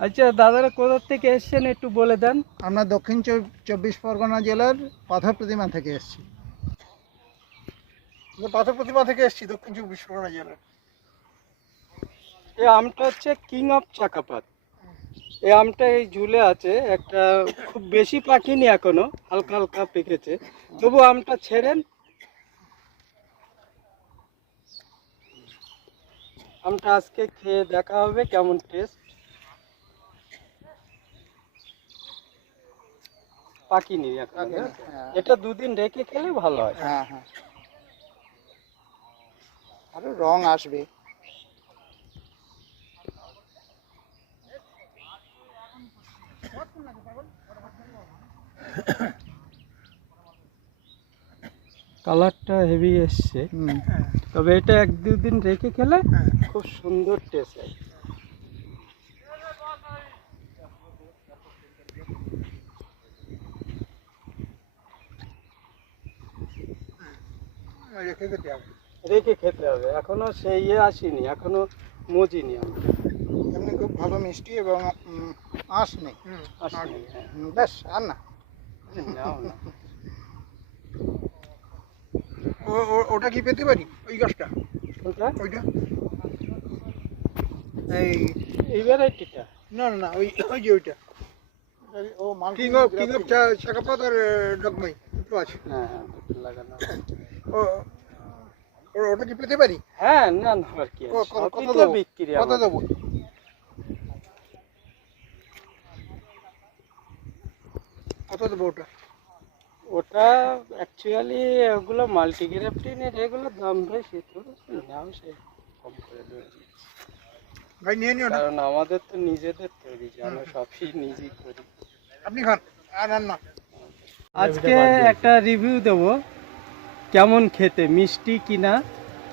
আচ্ছা দাদারা কোথা থেকে এসছেন একটু বলে দেন। আমরা দক্ষিণ চব- চব্বিশ পরগনা জেলার পাথর প্রতিমা থেকে এসেছি। পাথর প্রতিমা থেকে এসেছি দক্ষিণ চব্বিশ পরগনা জেলার। এই আমটা হচ্ছে কিং অফ চাকাপাত এই আমটা এই ঝুলে আছে একটা খুব বেশি পাকিনি এখনও হালকা হালকা পেকেছে। তবু আমটা ছেড়েন। আমটা আজকে খেয়ে দেখা হবে কেমন টেস্ট পাকিনি হ্যাঁ। এটা দুদিন রেখে খেলে ভালো হয়। হ্যাঁ হ্যাঁ। আরও রং আসবে। কালারটা হেভি এসছে। তবে এটা এক দুদিন রেখে খেলে খুব সুন্দর টেস্ট হয় রেখে খেতে হবে। রেখে খেতে হবে। এখনও সেই ইয়ে আসেনি এখনও মজিনি আমরা। এমনি খুব ভালো মিষ্টি এবং আঁশ নেই। হ্যাঁ হুম, ব্যাস আর না। ওটা কি পেতে পারি? ওই গাছটা? ওইটা? এই এই ভ্যারাইটিটা? না না না ওই ওই যে ওইটা। ও কিং অফ কিং অফ চাকাপাত আর ডগমাই দুটো আছে। হ্যাঁ হ্যাঁ লাগানো ওটা কি পেতে পারি? হ্যাঁ না না আর কি ক- ক- সবই কত দেবো? বিক্রি কত আমাদের। দেবো? কত দেবো ওটা? ওটা অ্যাকচুয়ালি ওগুলো মাল্টিগ্রাফটিনের এগুলো দাম বেশি তো নাও সে কম করে দেবে ভাই নিয়ে নিও কারণ আমাদের তো নিজেদের তৈরি আমরা সবই নিজেই করি। আপনি খান। আর আর না। আজকে একটা রিভিউ দেব। কেমন খেতে, মিষ্টি কিনা,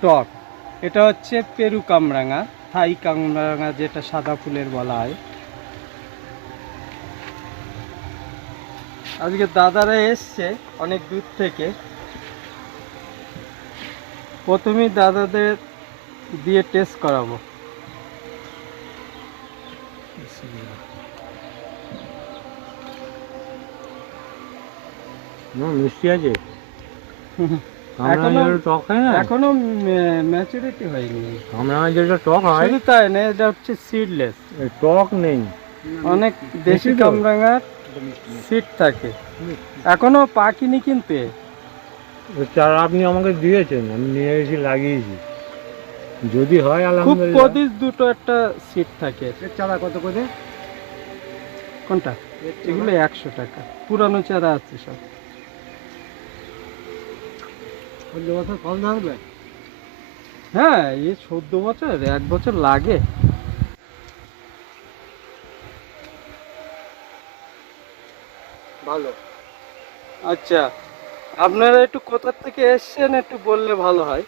টক। এটা হচ্ছে পেরু কামরাঙা, থাই কামরাঙা যেটা সাদা ফুলের বলা হয়। আজকে দাদারা এসছে অনেক দূর থেকে। প্রথমেই দাদাদের দিয়ে টেস্ট করাবো। মিষ্টি আছে? এখনো- টক হয়। না এখনও ম্যাচুরিটি হয়নি। যেটা টক হয়। শুধু তাই না এটা হচ্ছে সিডলেস টক নেই। অনেক দেশি? কামরাঙার থাকে। এখনও পাকিনি কিন্তু। চারা আপনি আমাকে দিয়েছেন আমি নিয়ে এসে লাগিয়েছি। যদি হয় খুব আলহামদুলিল্লাহ। কদিস দুটো একটা সিট থাকে। চারা কত করে? কোনটা? এগুলো একশো টাকা। পুরানো চারা আছে সব। চোদ্দ বছর ফল ধরবে হ্যাঁ এই চোদ্দ বছর এক বছর লাগে। ভালো। আচ্ছা আপনারা একটু কোথা থেকে এসছেন একটু বললে ভালো হয়।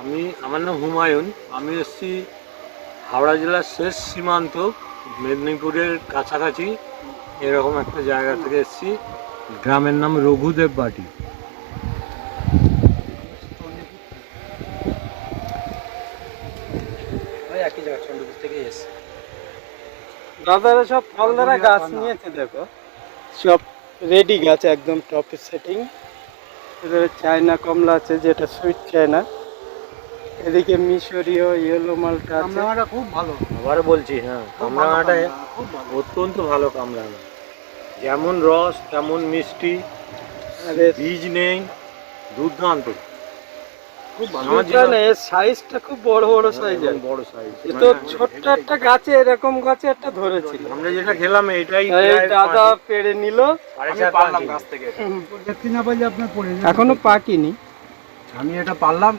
আমি আমার নাম হুমায়ুন। আমি এসেছি হাওড়া জেলার শেষ সীমান্ত মেদিনীপুরের কাছাকাছি। এরকম একটা জায়গা থেকে এসেছি। গ্রামের নাম রঘুদেব বাটি। একই থেকে এসছে। দাদারা সব ফল দ্বারা গাছ নিয়েছে দেখো। সব রেডি গাছ একদম টপের সেটিং চায়না কমলা আছে যেটা সুইট চায়না। এদিকে মিশরীয় ইয়েলো মালটা আছে। কামরাঙাটা খুব ভালো। আবার বলছি হ্যাঁ কামরাঙাটা খুব ভালো। অত্যন্ত ভালো কামরাঙা যেমন রস তেমন মিষ্টি। আর বীজ নেই দুর্দান্ত। খুব ভালো এর সাইজটা খুব বড় বড় সাইজ বড় সাইজ তো ছোট্ট একটা গাছে এরকম গাছে একটা ধরেছিল। আমরা যেটা খেলাম এটাই তাই এই প্রায় দাদা পাঁচ- পেড়ে নিল। সাড়ে চার পাঁচ দেখতে না পারলে আপনার পড়ে এখনও পাকিনি। আমি এটা পারলাম।